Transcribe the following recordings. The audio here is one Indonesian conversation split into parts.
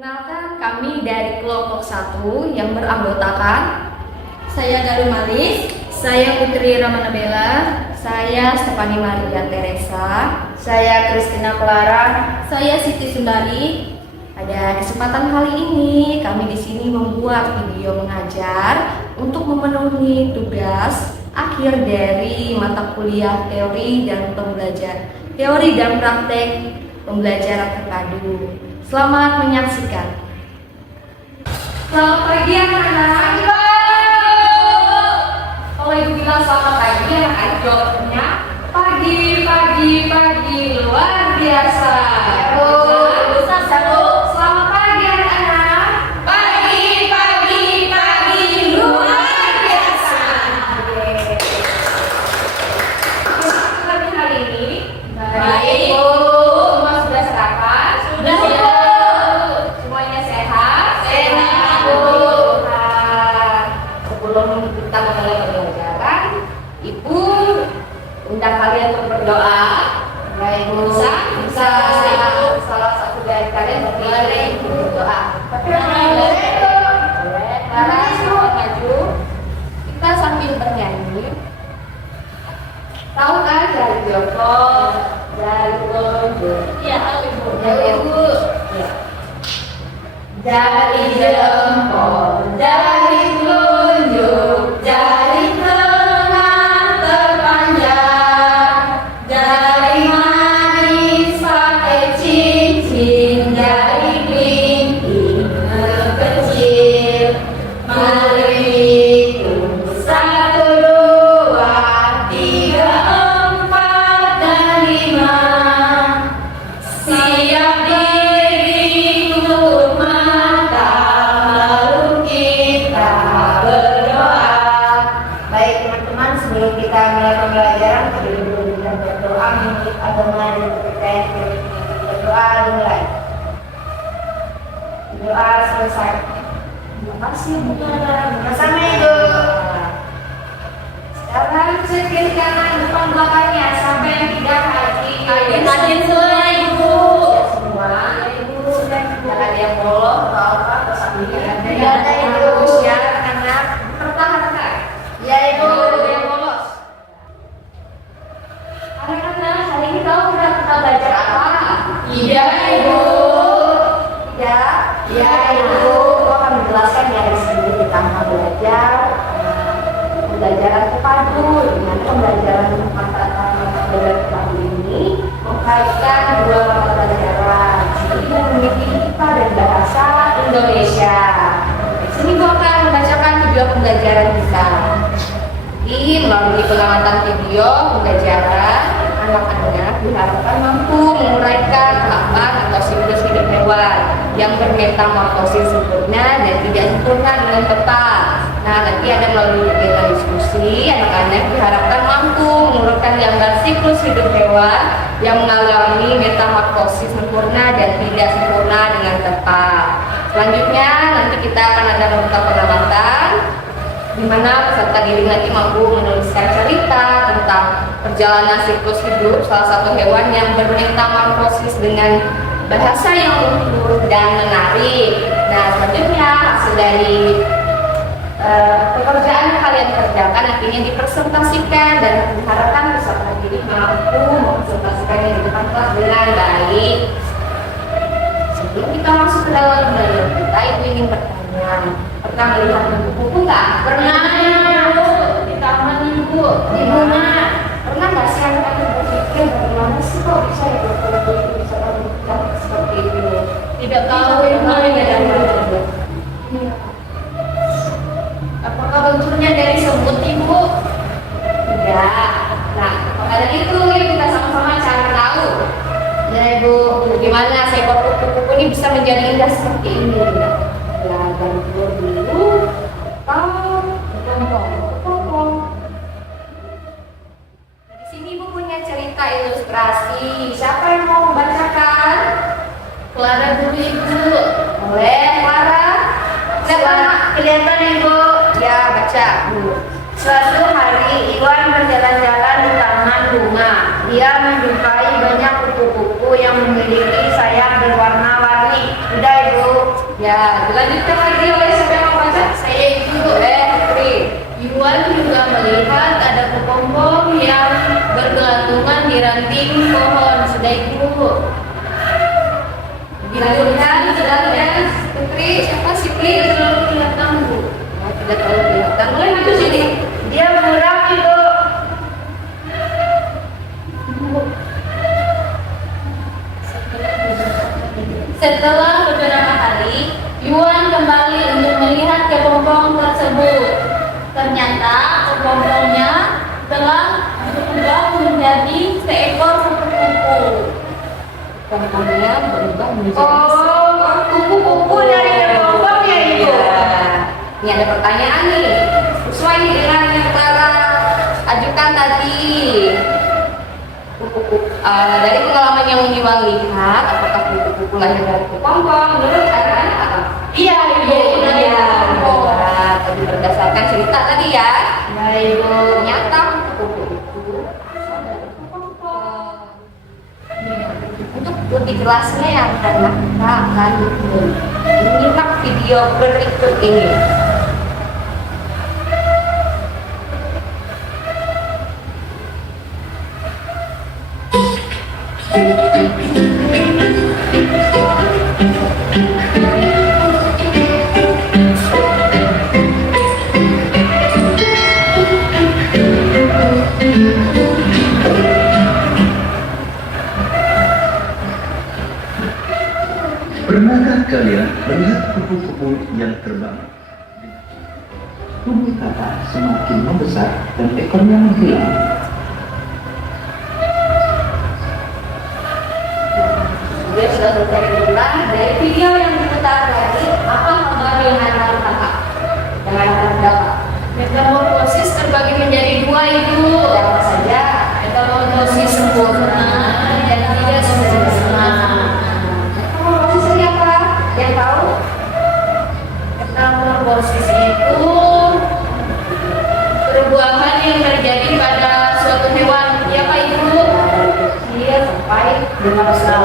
Kenalkan, kami dari kelompok 1 yang beranggotakan Saya Galuh Malis, saya Putri Ramanabella, saya Stefani Maria Teresa, Saya Kristina Clara. saya Siti Sundari. Pada kesempatan kali ini kami di sini membuat video mengajar untuk memenuhi tugas akhir dari mata kuliah teori dan praktek pembelajaran terpadu. Selamat menyaksikan. Selamat pagi anak-anak. Kalau ibu bilang selamat pagi, anak-anak jawabnya pagi luar biasa. Selamat pagi anak-anak. Pagi luar biasa. Oke. Hari ini Baik. Semua sudah sarapan? Sudah, Bu. Semuanya sehat? Sehat, Bu. Nah, sebelum kita memulai pembelajaran, Ibu undang kalian untuk berdoa. Baik, Bu. Bisa salah satu dari kalian berdoa. Tapi boleh. Clara, selamat maju. Kita sambil bernyanyi. Tahu kan dari Joko, dari Lonjo. Iya, tahu Ibu. Ibu. Dari jempol, dari telunjuk, dari tengah terpanjang, dari manis pakai cincin, dari kelingking kecil. Mari hitung 1, 2, 3, 4, dan 5. Siap diri tutup mata, lalu kita berdoa. Baik teman-teman, sebelum kita mulai pembelajaran, kita dulu kita berdoa menurut agama dan kepercayaan kita. Berdoa dimulai. Doa selesai. Terima kasih Bu Clara. Bersama Ibu. Sekarang cek kiri kanan depan belakangnya sampai yang 3 kali. Rajin semua, Ibu. Semua Ibu dan jangan ada yang bolong atau apa atau sambil ada Tidak yang ada, Ibu. harus ya anak pertahankan. Ya Ibu. Tidak ada yang bolos. Anak-anak, hari ini tahu sudah kita belajar apa? Iya, Ibu. Tidak. Ya Ibu, aku akan menjelaskan ya di sini kita akan belajar pembelajaran terpadu dengan pembelajaran mata pelajaran terpadu ini mengkaitkan 2 mata pelajaran yaitu memiliki IPA dan bahasa Indonesia. Di sini gua akan membacakan video pembelajaran kita. Melalui pengamatan video pembelajaran, anak-anak diharapkan mampu menguraikan tahapan atau siklus hidup hewan yang bermetamorfosis sempurna dan tidak sempurna dengan tepat. Nah, nanti ada melalui kegiatan diskusi, anak-anak diharapkan mampu menguraikan gambar siklus hidup hewan yang mengalami metamorfosis sempurna dan tidak sempurna dengan tepat. Selanjutnya, nanti kita akan ada nota pengamatan di mana peserta didik nanti mampu menuliskan cerita tentang perjalanan siklus hidup salah satu hewan yang bermetamorfosis dengan bahasa yang luhur dan menarik. Nah, selanjutnya hasil dari pekerjaan yang kalian kerjakan nantinya dipresentasikan dan diharapkan peserta didik mampu mempresentasikannya di depan kelas dengan baik. Sebelum kita masuk ke dalam pembelajaran kita, Ibu ingin bertanya, pernah melihat buku-buku nggak? Pernah, Ibu. Di taman, Ibu. Di mana? Pernah nggak sih anak-anak berpikir bagaimana sih kok bisa ya buku-buku itu bisa terbentuk seperti itu? Tidak tahu, Ibu. Iya. Apakah bentuknya dari semut, Ibu? Tidak. Nah, maka dari itu yuk kita sama-sama cari tahu. Ya Ibu. Bagaimana seekor kupu-kupu ini bisa menjadi indah seperti ini? Ya, bantu dulu. Potong. Di sini Ibu punya cerita ilustrasi. Siapa yang mau membacakan? Clara dulu, Ibu. Boleh, Clara? Kelihatan Ibu. Ya, baca. Suatu hari Iwan berjalan-jalan di taman bunga. Dia menjumpai banyak kupu-kupu yang memiliki sayap berwarna-warni. Udah Ibu. Lanjutkan lagi oleh siapa yang mau baca? Saya Ibu. Putri. Yuan juga melihat ada kepompong yang bergelantungan di ranting pohon. Sudah Ibu. Lanjutkan, Putri. Siapa sih Putri? Tidak terlalu kelihatan Bu. Oh, tidak terlalu kelihatan. Mulai maju sini. Dia murah Ibu. Setelah beberapa hari, Yuan kembali untuk melihat kepompong tersebut. Ternyata kepompongnya telah berubah menjadi seekor kupu-kupu. Pompongnya berubah menjadi kupu-kupu dari kepompong ya Ibu. Iya. Ini ada pertanyaan nih. Sesuai nih dengan yang Clara ajukan tadi. Dari pengalaman yang Yuan lihat, apakah kupu-kupu lahir dari kepompong? Menurut anak-anak apa? Iya Ibu. Iya. Tadi berdasarkan cerita tadi ya. Baik Bu. Ternyata kupu-kupu berasal dari kepompong. Untuk lebih jelasnya ya, karena kita akan menyimak video berikut ini. Pernahkah kalian melihat kupu-kupu yang terbang? Tubuh kakak semakin membesar dan ekornya menghilang. Dia sudah selesai diulang dari video yang diputar tadi. Apa gambar yang anak kakak? Dengan berapa? Metamorfosis terbagi menjadi dua Ibu. Ada apa saja? Metamorfosis sempurna dan tidak sempurna. Posisinya apa? Yang tahu? Metamorfosis itu perubahan yang terjadi pada suatu hewan. Ya Pak Ibu? Dari kecil sampai dewasa.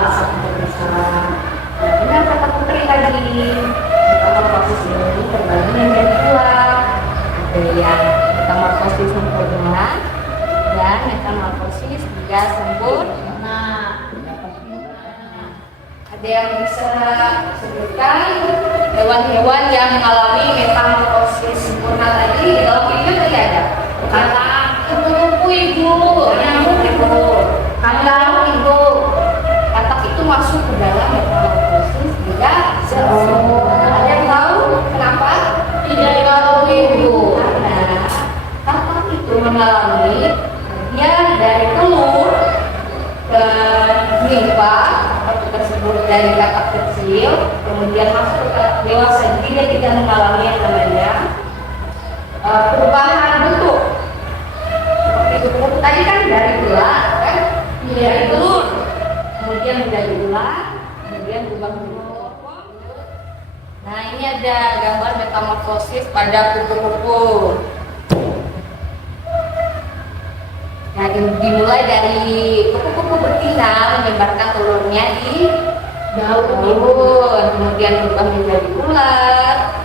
Benar kata Putri tadi. Metamorfosis ini terbagi menjadi dua. Ada yang metamorfosis sempurna dan metamorfosis tidak sempurna. Ada yang bisa sebutkan hewan-hewan yang mengalami metamorfosis sempurna tadi? Dalam video tadi ada katak, kupu-kupu Ibu, nyamuk Ibu, kandang Ibu. Katak itu masuk ke dalam metamorfosis tidak sempurna. Ada yang tahu kenapa? Tidak tahu Ibu. Karena katak itu mengalami dia dari telur ke nimfa tersebut dari katak kecil kemudian masuk ke katak dewasa, jadi dia tidak mengalami yang namanya perubahan bentuk seperti itu. Tadi kan dari ular kan, dari telur kemudian menjadi ular kemudian berubah bentuk. Nah ini ada gambar metamorfosis pada kupu-kupu. Nah, dimulai dari kupu-kupu betina menyebarkan telurnya di daun, kemudian berubah menjadi ular,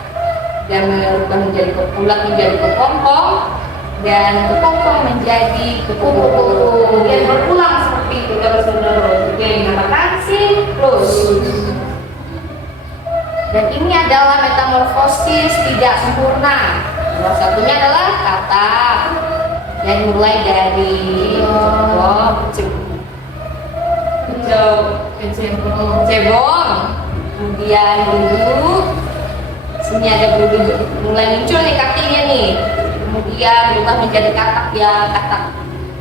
dan berubah menjadi ular menjadi kepompong, dan kepompong menjadi kupu-kupu. Kemudian berulang seperti itu terus-menerus. Itu yang dinamakan siklus. Dan ini adalah metamorfosis tidak sempurna. Salah satunya adalah katak. Yang mulai dari cebong, kemudian berudu, sini ada berudu, mulai muncul nih kakinya nih, kemudian berubah menjadi katak ya, katak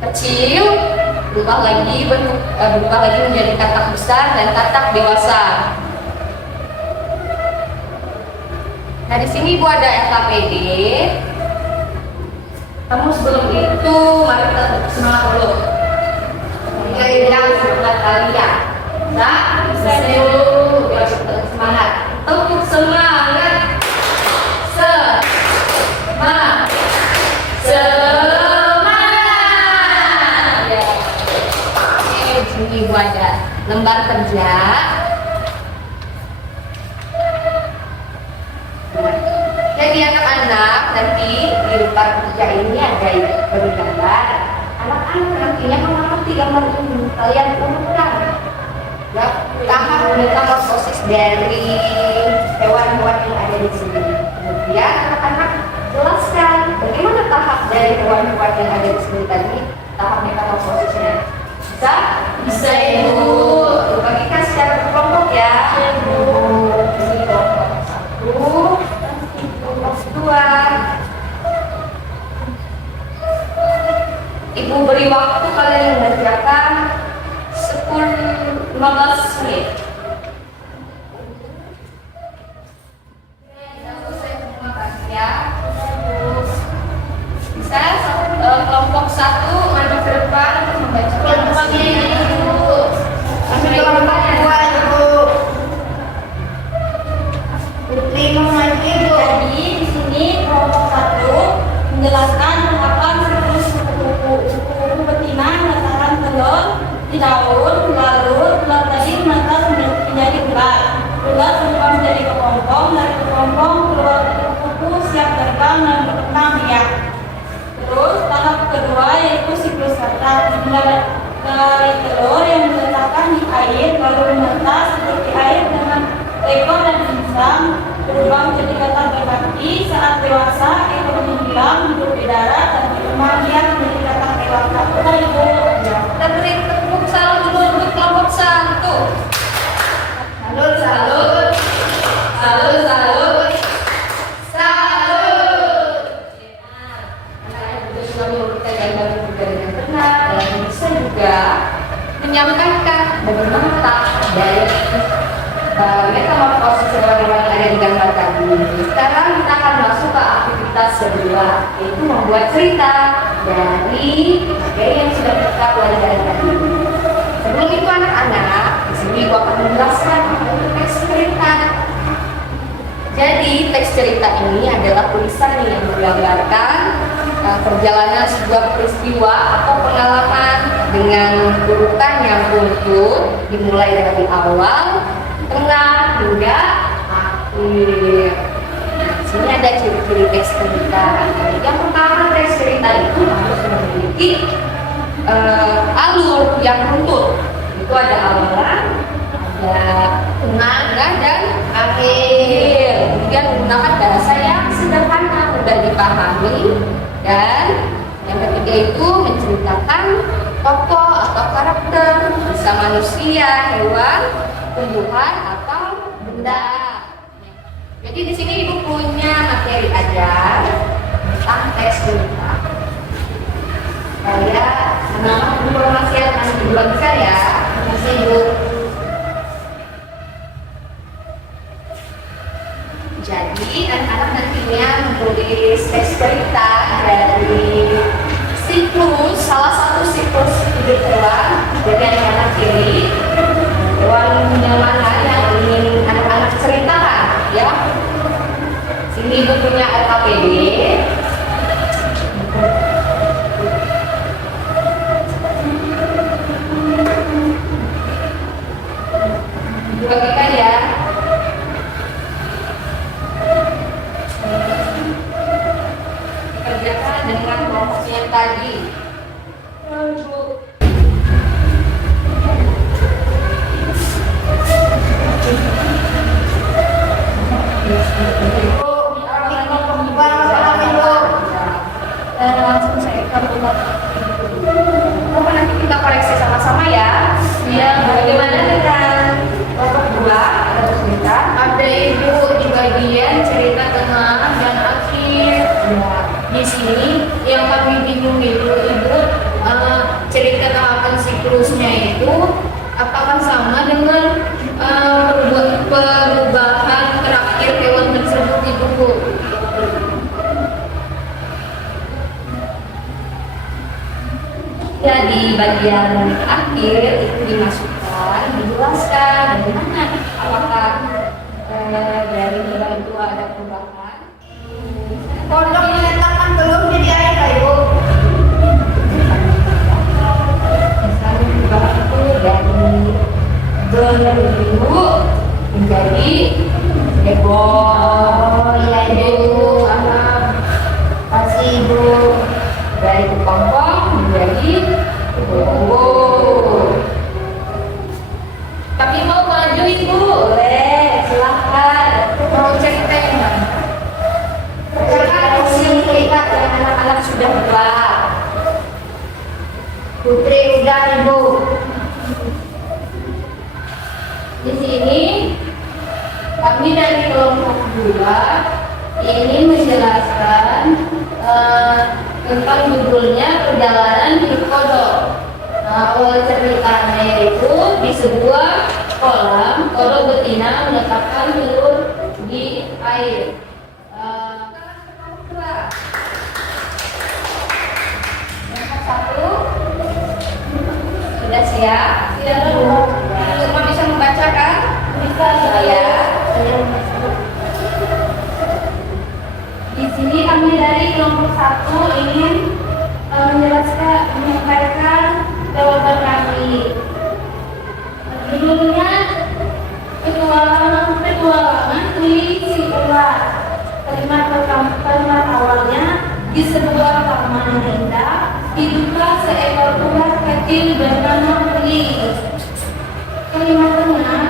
kecil, berubah lagi menjadi katak besar dan katak dewasa. Nah di sini Ibu ada LKPD. Kamu sebelum itu mari kita semangat dulu. Yang semangat kalian. Nah, bisa dulu. Ya, semangat. Tepuk semangat. Semangat. Semangat. Ya. Oke, di sini Ibu ada lembar kerja. daftar kerja ini ada bagi gambar. Anak-anak nantinya mengamati gambar ini. Kalian urutkan ya, tahap metamorfosis dari hewan-hewan yang ada di sini. Kemudian anak-anak jelaskan bagaimana tahap dari hewan-hewan yang ada di sini tadi, tahap metamorfosisnya. Bisa? Bisa, Ibu. Bagikan secara berkelompok ya. Ibu. Ini kelompok 1, kelompok 2. Ibu beri waktu kalian mengerjakan 10-15 menit. Terima kasih ya. Bisa kelompok 1 maju ke depan untuk membaca Kelompoknya Ibu. kelompok 2 Ibu. Putri mau maju Ibu. Jadi di sini kelompok 1 menjelaskan tahapan siklus kupu-kupu betina menetas telur di daun, lalu telur tadi menetas menjadi ular. Ular berubah menjadi kepompong, dari kepompong keluar kupu-kupu siap terbang dan berkembang biak. Terus tahap kedua yaitu siklus saraf, dari telur yang diletakkan di air lalu menetas seperti air dengan ekor dan insang berubah menjadi kata berbakti. Saat dewasa ekor menghilang hidup di darat dan berkembang biak menjadi kata dewasa. Betul Ibu? Kita beri tepuk salam dulu untuk kelompok 1. Salut, salut. Salut, salut. Anak-anak juga sudah mengurutkan gambar juga dengan benar dan bisa juga Menyampaikan bagaimana tahap dari metamorfosis hewan-hewan yang ada di gambar tadi. Sekarang kita akan masuk ke aktivitas kedua, yaitu membuat cerita dari materi yang sudah kita pelajari tadi. Sebelum itu anak-anak, di sini Ibu akan menjelaskan apa itu teks cerita. Jadi teks cerita ini adalah tulisan yang menggambarkan perjalanan sebuah peristiwa atau pengalaman dengan urutan yang runtut, dimulai dari awal, tengah hingga akhir. Nah, di sini ada ciri-ciri teks cerita. Yang pertama, teks cerita itu harus memiliki alur yang runtut. Itu ada awalan, ada tengah, dan akhir. Kemudian menggunakan bahasa yang sederhana, mudah dipahami, dan yang ketiga itu menceritakan tokoh atau karakter, bisa manusia, hewan, tumbuhan atau benda. Jadi di sini Ibu punya materi ajar tentang teks cerita. Saya menambah informasi yang akan dibagikan ya. Terima kasih Ibu. Jadi anak-anak nantinya menulis teks cerita dari siklus, salah satu siklus hidup hewan. Jadi anak-anak pilih hewan yang mana yang ingin anak-anak ceritakan ya. Sini Ibu punya LKPD. Dibagikan ya. Kerjakan dengan kelompoknya yang tadi. Langsung saya nanti kita koreksi sama-sama ya. Iya. Bagaimana dengan kelompok 2? Ada cerita? Ada Ibu di bagian cerita tengah dan akhir. Di sini yang kami bingung itu Ibu, cerita tahapan siklusnya itu apakah sama dengan perubahan terakhir hewan tersebut Ibu? Jadi bagian akhir itu dimasukkan, dijelaskan bagaimana apakah dari hewan itu ada perubahan. Pondok menyatakan belum jadi air Ibu. Misalnya perubahan itu dari berlimu menjadi heboh. Oh iya Ibu. Kasih Ibu. Ibu. Di sini kami dari kelompok 2 ingin menjelaskan tentang judulnya perjalanan Hipodor. Awal ceritanya itu di sebuah kolam, kodok betina meletakkan telur di air. Yang satu sudah siap? Tidak dulu. Lukman bisa membacakan? Bisa saya. Di sini kami dari kelompok 1 ingin menyampaikan jawaban kami. Judulnya petualangan Tuli si ular. Kalimat awalnya, di sebuah taman yang indah hiduplah seekor ular kecil bernama Tuli. Kalimat tengah,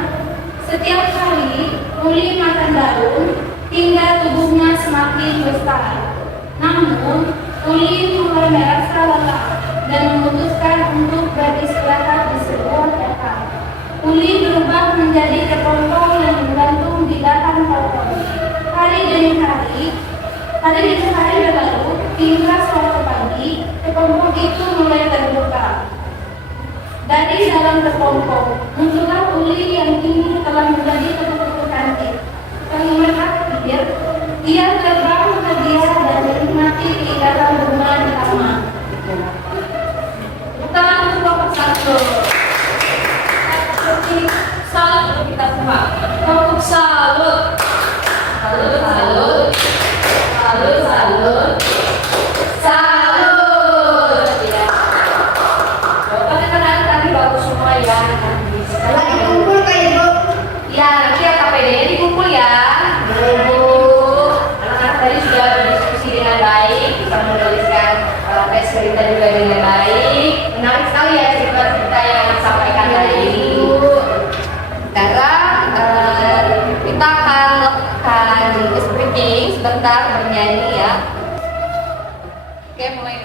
setiap kali Tuli makan daun hingga tubuhnya semakin besar. Namun Tuli mulai merasa lelah dan memutuskan untuk beristirahat di sebuah pohon. Tuli berubah menjadi kepompong yang menggantung di dahan pohon. Hari demi hari berlalu hingga suatu pagi kepompong itu mulai terbuka. Dari dalam kepompong muncullah Tuli yang kini telah menjadi kupu-kupu cantik. Kalimat akhir, ia terbang bahagia dan menikmati keindahan bunga di taman. Tangan untuk kelompok 1. Salut untuk kita semua. Kelompok salut. Salut, salut. Salut, salut. Salut. Ya. Perkenalan tadi bagus semua ya. Lagi kumpul kayak Ibu. Ya, nanti KPD-nya dikumpul ya. Ibu, anak-anak tadi sudah berdiskusi dengan baik, bisa menuliskan tes cerita juga dengan baik. Menarik sekali ya cerita-cerita yang disampaikan tadi. Sekarang kita akan melakukan speaking sebentar, bernyanyi ya. Oke, mulai.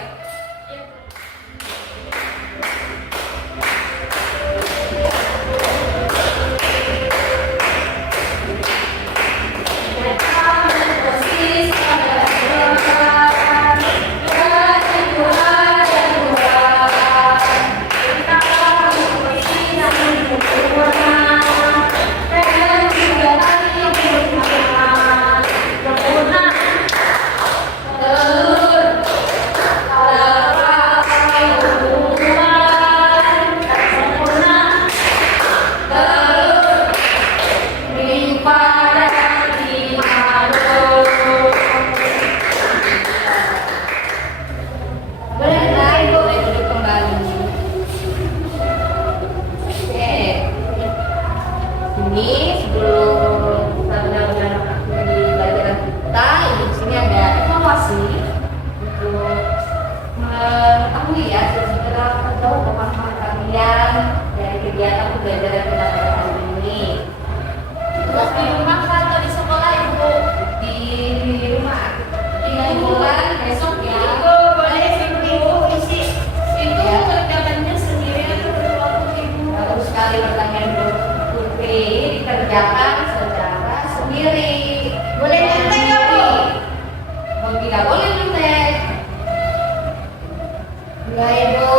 Ini sebelum kita benar-benar di pelajaran kita, di sini ada evaluasi untuk mengetahui ya secara jauh pemahaman kalian dari kegiatan pembelajaran kita pada hari ini. Tugas di rumah kan atau di sekolah Ibu? Di rumah. Tinggal bulan besok ya. Boleh Ibu isi itu kerjaannya sendiri atau berkelompok Ibu? Bagus sekali pertanyaan Bu Putri, dikerjakan secara sendiri. Boleh nyontek ya, Bu? Tidak boleh nyontek. Enggak Ibu.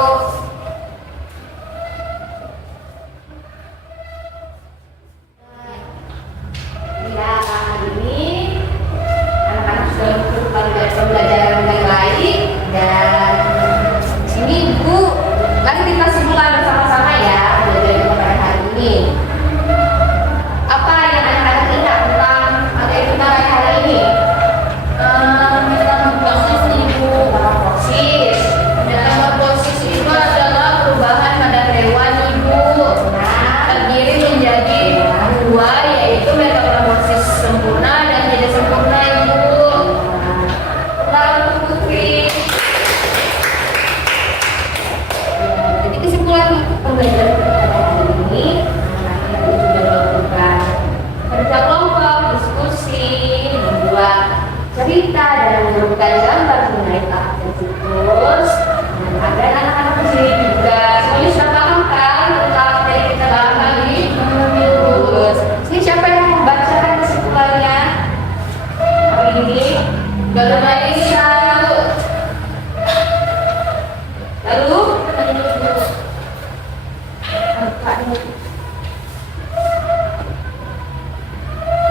Baru Malaysia. Lalu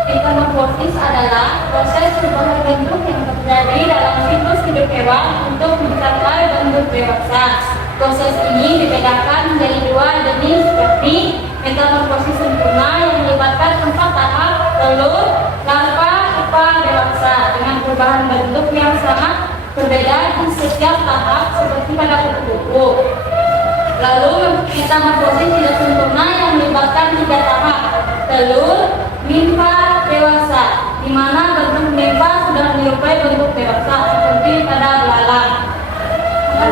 metamorfosis adalah proses perubahan bentuk yang terjadi dalam siklus hidup hewan untuk mencapai bentuk dewasa. Proses ini dibedakan menjadi dua jenis, yakni metamorfosis sempurna yang melibatkan 4 tahap telur, larva, pupa, dewasa dengan perubahan bentuk yang sangat berbeda di setiap tahap seperti pada kupu-kupu. Lalu metamorfosis tidak sempurna yang melibatkan 3 tahap telur, nimfa, dewasa, di mana bentuk nimfa sudah menyerupai bentuk dewasa seperti pada belalang. Terima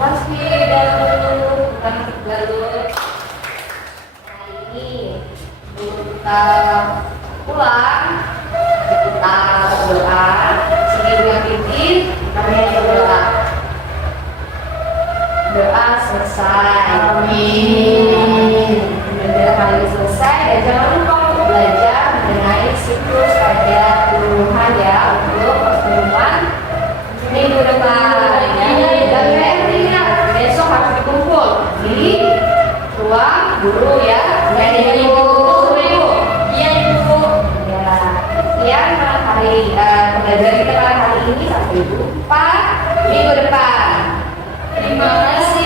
kasih Lalu hari ini kita pulang, kita berdoa sedikit yang dikit, kami berdoa. Doa selesai. Amin. Belajar kali selesai dan jangan lupa untuk belajar mengenai siklus pada tumbuhan ya untuk pertemuan minggu depan. Dan besok harus dikumpul di ruang guru ya. Dan guru. Iya ibu. Ya. Sekian hari pembelajaran kita pada hari ini, sampai jumpa minggu depan. Terima kasih.